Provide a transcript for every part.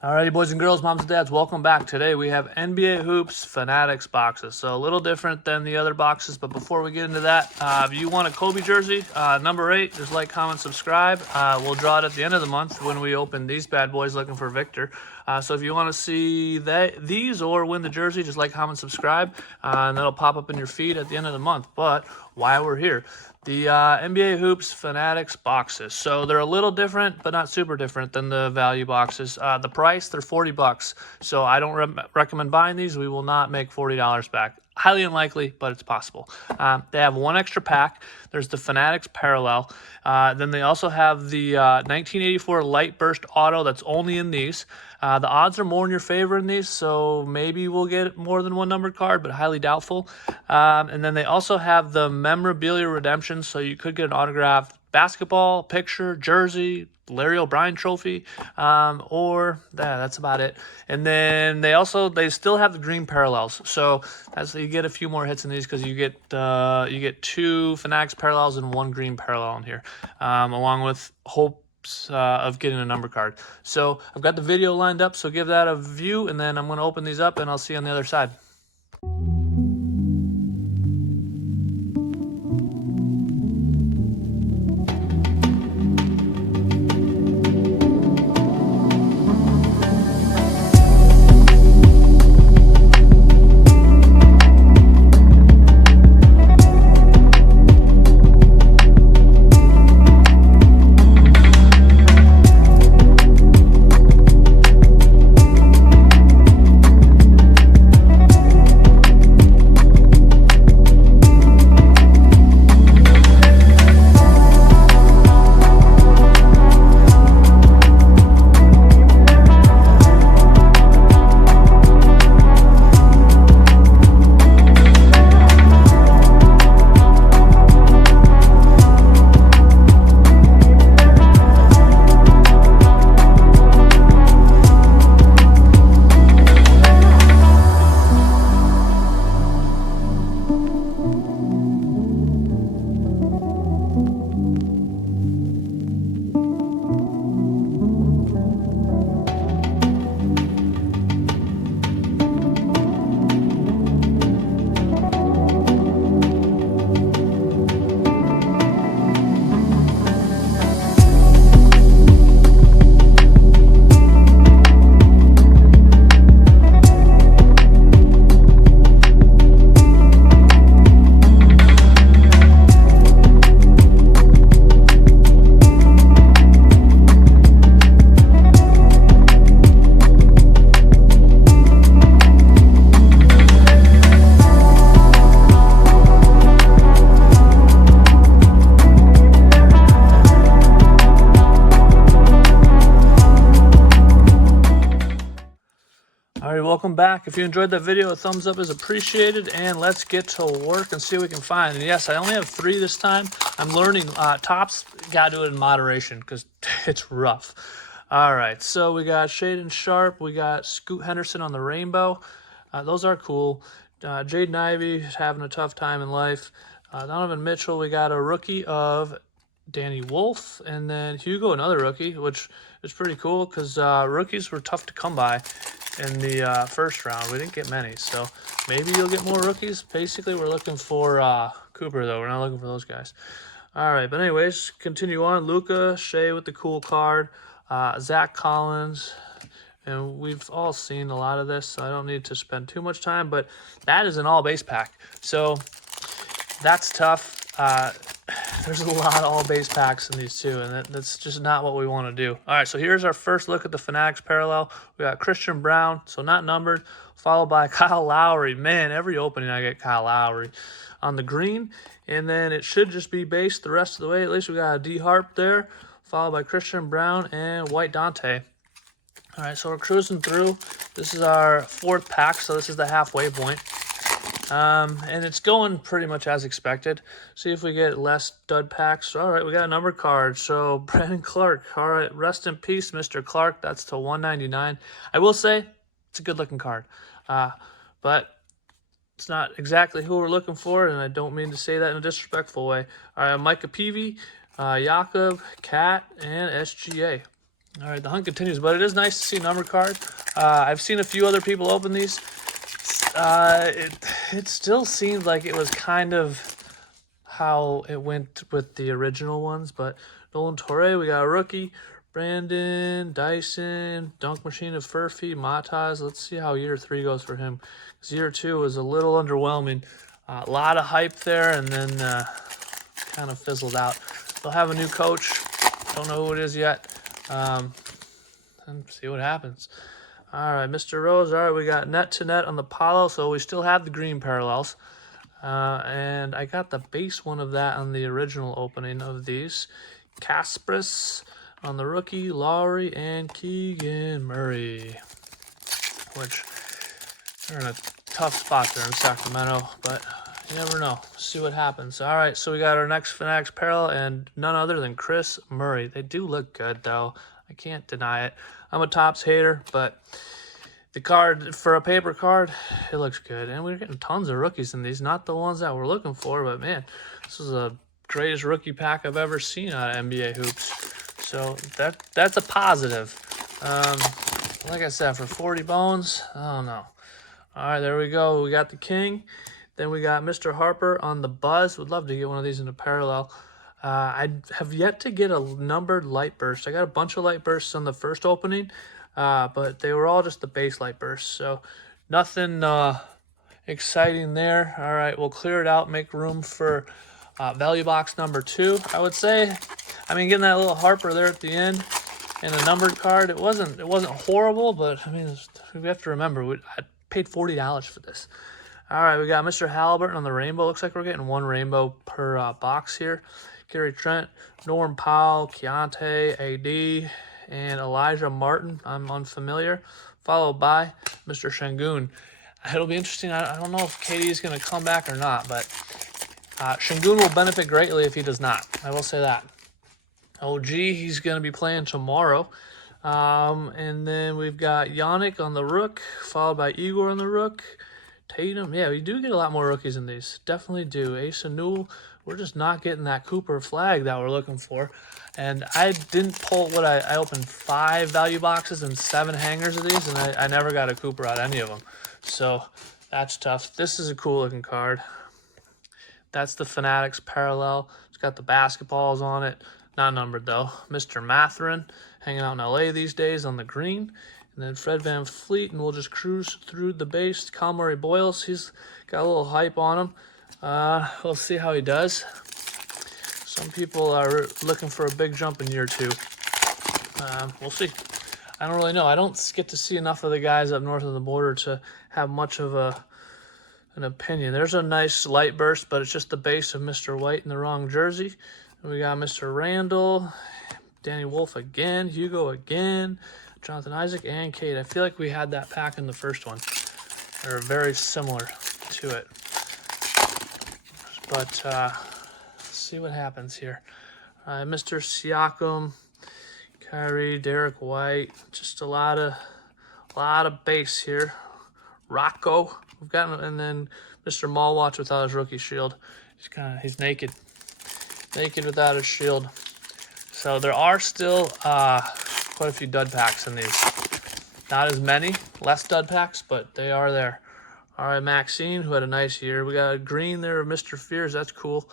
Alrighty, boys and girls, moms and dads, welcome back. Today we have NBA Hoops Fanatics boxes. So a little different than the other boxes, but before we get into that, if you want a Kobe jersey, number 8, just like, comment, subscribe. We'll draw it at the end of the month when we open these bad boys looking for Victor. So if you want to see these or win the jersey, just like, comment, subscribe, and that'll pop up in your feed at the end of the month. But while we're here, the NBA Hoops Fanatics boxes. So they're a little different, but not super different than the value boxes. The price, they're $40. So I don't recommend buying these. We will not make $40 back. Highly unlikely, but it's possible. They have one extra pack. There's the Fanatics Parallel. Then they also have the 1984 Light Burst Auto that's only in these. The odds are more in your favor in these, so maybe we'll get more than one numbered card, but highly doubtful. And then they also have the Memorabilia Redemption, so you could get an autographed basketball, picture, jersey, Larry O'Brien trophy, or that's about it. And then they still have the green parallels, so you get a few more hits in these because you get 2 Fanatics parallels and 1 green parallel in here, along with hopes of getting a number card. So I've got the video lined up, so give that a view, and then I'm going to open these up and I'll see you on the other side. Alright, welcome back. If you enjoyed that video, a thumbs up is appreciated, and let's get to work and see what we can find. And yes, I only have 3 this time. I'm learning tops, gotta do it in moderation because it's rough. Alright, so we got Shaden Sharp, we got Scoot Henderson on the rainbow. Those are cool. Jaden Ivey is having a tough time in life. Donovan Mitchell, we got a rookie of Danny Wolf, and then Hugo, another rookie, which is pretty cool because rookies were tough to come by in the first round. We didn't get many, so maybe you'll get more rookies. Basically, we're looking for Cooper, though. We're not looking for those guys. All right, but anyways, continue on. Luka, Shea with the cool card, Zach Collins, and we've all seen a lot of this, so I don't need to spend too much time, but that is an all-base pack, so that's tough. There's a lot of all-base packs in these too, and that's just not what we want to do. All right, so here's our first look at the Fanatics Parallel. We got Christian Brown, so not numbered, followed by Kyle Lowry. Man, every opening I get Kyle Lowry on the green, and then it should just be base the rest of the way. At least we got a D Harp there, followed by Christian Brown and White Dante. All right, so we're cruising through. This is our 4th pack, so this is the halfway point. And it's going pretty much as expected. See if we get less dud packs. All right, we got a number card. So Brandon Clark. All right, rest in peace, Mr. Clark. That's to 199. I will say it's a good looking card, but it's not exactly who we're looking for, and I don't mean to say that in a disrespectful way. All right, Micah Peavy, Jakob, Cat, and SGA. All right, the hunt continues, but it is nice to see a number card. I've seen a few other people open these. It still seemed like it was kind of how it went with the original ones, but Nolan Torre, we got a rookie. Brandon, Dyson, Dunk Machine of Furphy, Mataz. Let's see how year 3 goes for him. 'Cause year 2 was a little underwhelming. A lot of hype there, and then kind of fizzled out. They'll have a new coach. Don't know who it is yet. And see what happens. All right, Mr. Rose. All right, we got net to net on the Apollo, so we still have the green parallels. And I got the base one of that on the original opening of these. Kaspris on the rookie, Lowry, and Keegan Murray. Which, they're in a tough spot there in Sacramento, but you never know. See what happens. All right, so we got our next Fanatics parallel, and none other than Chris Murray. They do look good, though. I can't deny it. I'm a Topps hater, but the card, for a paper card, it looks good. And we're getting tons of rookies in these. Not the ones that we're looking for, but man, this is the greatest rookie pack I've ever seen out of NBA hoops. So that's a positive. Like I said, for 40 bones, I don't know. All right, there we go. We got the King. Then we got Mr. Harper on the Buzz. Would love to get one of these in a parallel. I have yet to get a numbered light burst. I got a bunch of light bursts on the first opening, but they were all just the base light bursts. So nothing exciting there. All right, we'll clear it out, make room for value box number 2, I would say. I mean, getting that little Harper there at the end and a numbered card, it wasn't horrible, but I mean, we have to remember, I paid $40 for this. All right, we got Mr. Halliburton on the rainbow. Looks like we're getting one rainbow per box here. Gary Trent, Norm Powell, Keontae, AD, and Elijah Martin. I'm unfamiliar. Followed by Mr. Şengün. It'll be interesting. I don't know if KD is going to come back or not, but Şengün will benefit greatly if he does not. I will say that. OG, he's going to be playing tomorrow. And then we've got Yannick on the Rook, followed by Igor on the Rook. Tatum, yeah, we do get a lot more rookies in these. Definitely do. Asa Newell, we're just not getting that Cooper flag that we're looking for. And I didn't pull what I opened 5 value boxes and 7 hangers of these, and I never got a Cooper out of any of them. So that's tough. This is a cool looking card. That's the Fanatics parallel. It's got the basketballs on it. Not numbered though. Mr. Mathurin, hanging out in LA these days on the green. And then Fred Van Fleet, and we'll just cruise through the base. Kyle Murray Boyles, he's got a little hype on him. We'll see how he does. Some people are looking for a big jump in year 2. We'll see. I don't really know. I don't get to see enough of the guys up north of the border to have much of an opinion. There's a nice light burst, but it's just the base of Mr. White in the wrong jersey. And we got Mr. Randall, Danny Wolf again, Hugo again, Jonathan Isaac, and Kate. I feel like we had that pack in the first one. They're very similar to it. But let's see what happens here. Mr. Siakam, Kyrie, Derek White, just a lot of base here. Rocco, we've got, and then Mr. Mallwatch without his rookie shield. He's naked without his shield. So there are still quite a few dud packs in these. Not as many, less dud packs, but they are there. All right, Maxine, who had a nice year. We got a green there of Mr. Fears. That's cool.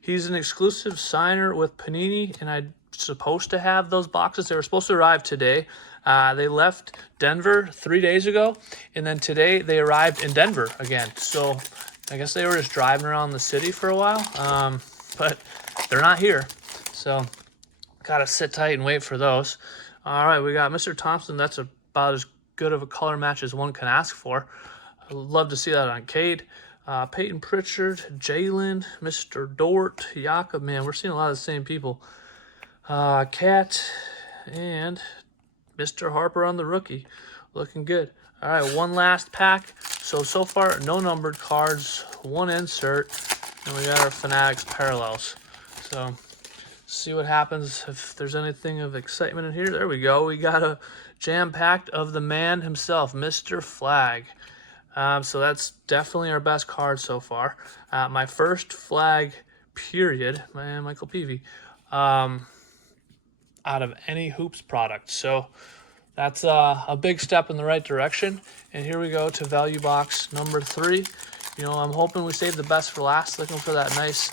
He's an exclusive signer with Panini, and I'm supposed to have those boxes. They were supposed to arrive today. They left Denver 3 days ago, and then today they arrived in Denver again. So I guess they were just driving around the city for a while, but they're not here. So got to sit tight and wait for those. All right, we got Mr. Thompson. That's about as good of a color match as one can ask for. I'd love to see that on Cade. Peyton Pritchard, Jalen, Mr. Dort, Jakob. Man, we're seeing a lot of the same people. Cat, and Mr. Harper on the rookie. Looking good. All right, one last pack. So far, no numbered cards, one insert, and we got our Fanatics parallels. So see what happens if there's anything of excitement in here. There we go. We got a jam-packed of the man himself, Mr. Flag. So that's definitely our best card so far. My first Flag, period, man, Michael Peavy. out of any hoops product. So that's a big step in the right direction. And here we go to value box number 3. You know, I'm hoping we save the best for last. Looking for that nice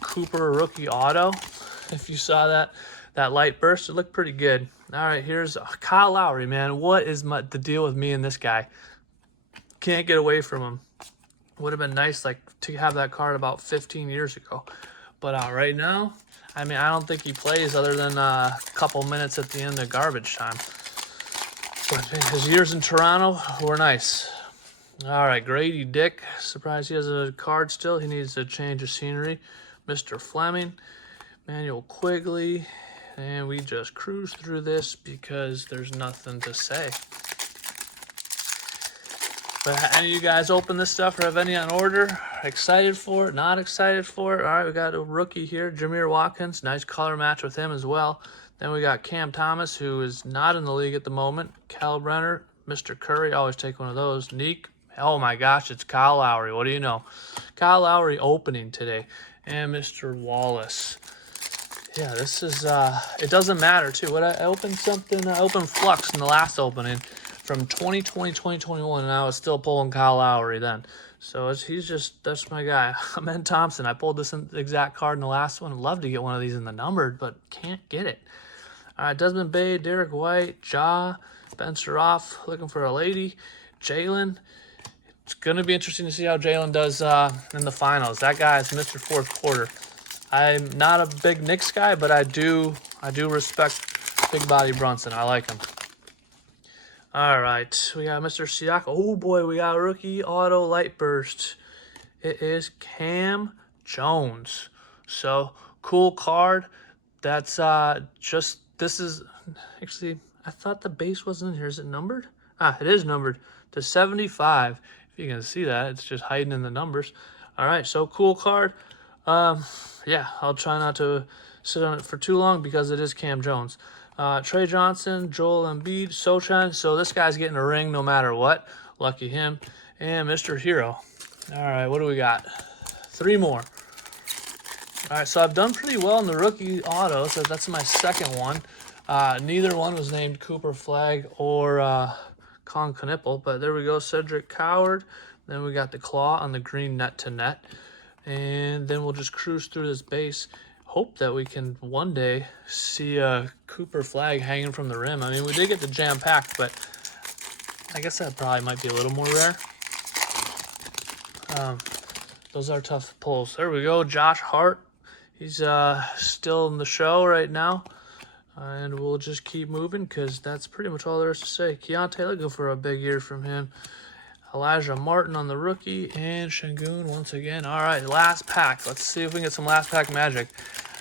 Cooper rookie auto. If you saw that light burst, it looked pretty good. All right, here's Kyle Lowry, man. What is the deal with me and this guy? Can't get away from him. Would have been nice like to have that card about 15 years ago. But right now, I mean, I don't think he plays other than a couple minutes at the end of garbage time. But his years in Toronto were nice. All right, Grady Dick. Surprised he has a card still. He needs a change of scenery. Mr. Fleming. Manuel Quigley. And we just cruise through this because there's nothing to say. But any of you guys open this stuff or have any on order? Excited for it? Not excited for it? All right, we got a rookie here, Jameer Watkins. Nice color match with him as well. Then we got Cam Thomas, who is not in the league at the moment. Cal Brenner, Mr. Curry, always take one of those. Neek, oh my gosh, it's Kyle Lowry. What do you know? Kyle Lowry opening today. And Mr. Wallace. Yeah, this is, it doesn't matter too. What I opened something, I opened Flux in the last opening from 2020, 2021, and I was still pulling Kyle Lowry then. So he's just, that's my guy. I'm Ben Thompson. I pulled this exact card in the last one. I'd love to get one of these in the numbered, but can't get it. All right, Desmond Bay, Derek White, Ja, Spencer Off, looking for a lady. Jalen. It's going to be interesting to see how Jalen does in the finals. That guy is Mr. Fourth Quarter. I'm not a big Knicks guy, but I do respect Big Body Brunson. I like him. All right, we got Mr. Siaka. Oh boy, we got a rookie auto light burst. It is Cam Jones. So cool card. That's this is actually, I thought the base wasn't in here. Is it numbered? It is numbered to 75. If you can see that, it's just hiding in the numbers. All right, so cool card. Yeah, I'll try not to sit on it for too long because it is Cam Jones. Trey Johnson, Joel Embiid, Sochan. So this guy's getting a ring no matter what. Lucky him. And Mr. Hero. All right, what do we got? 3 more. All right, so I've done pretty well in the rookie auto. So that's my second one. Neither one was named Cooper Flag or Con Knipple. But there we go, Cedric Coward. Then we got the claw on the green net to net. And then we'll just cruise through this base. Hope that we can one day see a Cooper Flag hanging from the rim. I mean, we did get the jam packed, but I guess that probably might be a little more rare. Those are tough pulls. There we go, Josh Hart. He's still in the show right now. And we'll just keep moving because that's pretty much all there is to say. Keontae, looking for a big year from him. Elijah Martin on the rookie, and Şengün once again. All right, last pack. Let's see if we can get some last pack magic.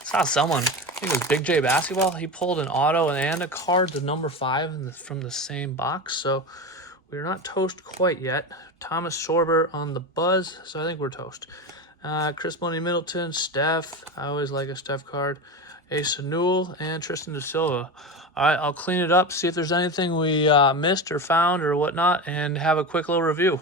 I saw someone, I think it was Big J Basketball, he pulled an auto and a card to number 5 from the same box, so we're not toast quite yet. Thomas Sorber on the buzz, so I think we're toast. Chris Money Middleton, Steph, I always like a Steph card. Asa Newell, and Tristan Da Silva. All right, I'll clean it up, see if there's anything we missed or found or whatnot, and have a quick little review.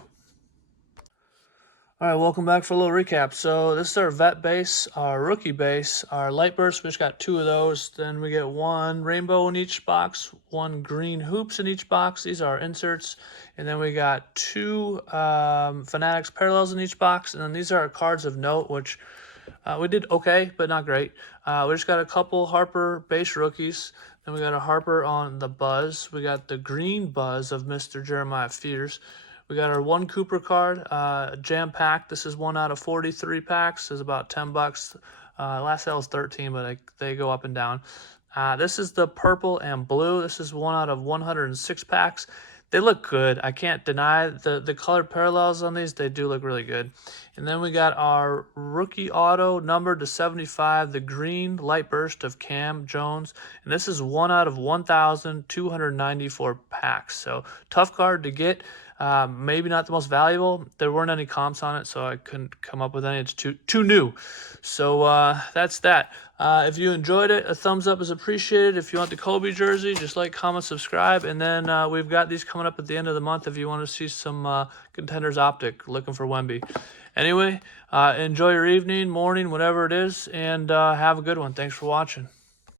All right, welcome back for a little recap. So this is our vet base, our rookie base, our light burst. We just got 2 of those. Then we get 1 rainbow in each box, 1 green hoops in each box. These are our inserts. And then we got 2 Fanatics parallels in each box. And then these are our cards of note, which we did okay, but not great. We just got a couple Harper base rookies. Then we got a Harper on the buzz. We got the green buzz of Mr. Jeremiah Fears. We got our 1 Cooper card, jam packed. This is 1 out of 43 packs. It's about $10. Last sale was 13, but they go up and down. This is the purple and blue. This is 1 out of 106 packs. They look good. I can't deny the colored parallels on these. They do look really good. And then we got our rookie auto numbered to 75, the green light burst of Cam Jones. And this is 1 out of 1,294 packs. So tough card to get. Maybe not the most valuable. There weren't any comps on it, so I couldn't come up with any. It's too new. So that's that. If you enjoyed it, a thumbs up is appreciated. If you want the Kobe jersey, just like, comment, subscribe. And then we've got these coming up at the end of the month if you want to see some Contenders Optic, looking for Wemby. Anyway, enjoy your evening, morning, whatever it is, and have a good one. Thanks for watching.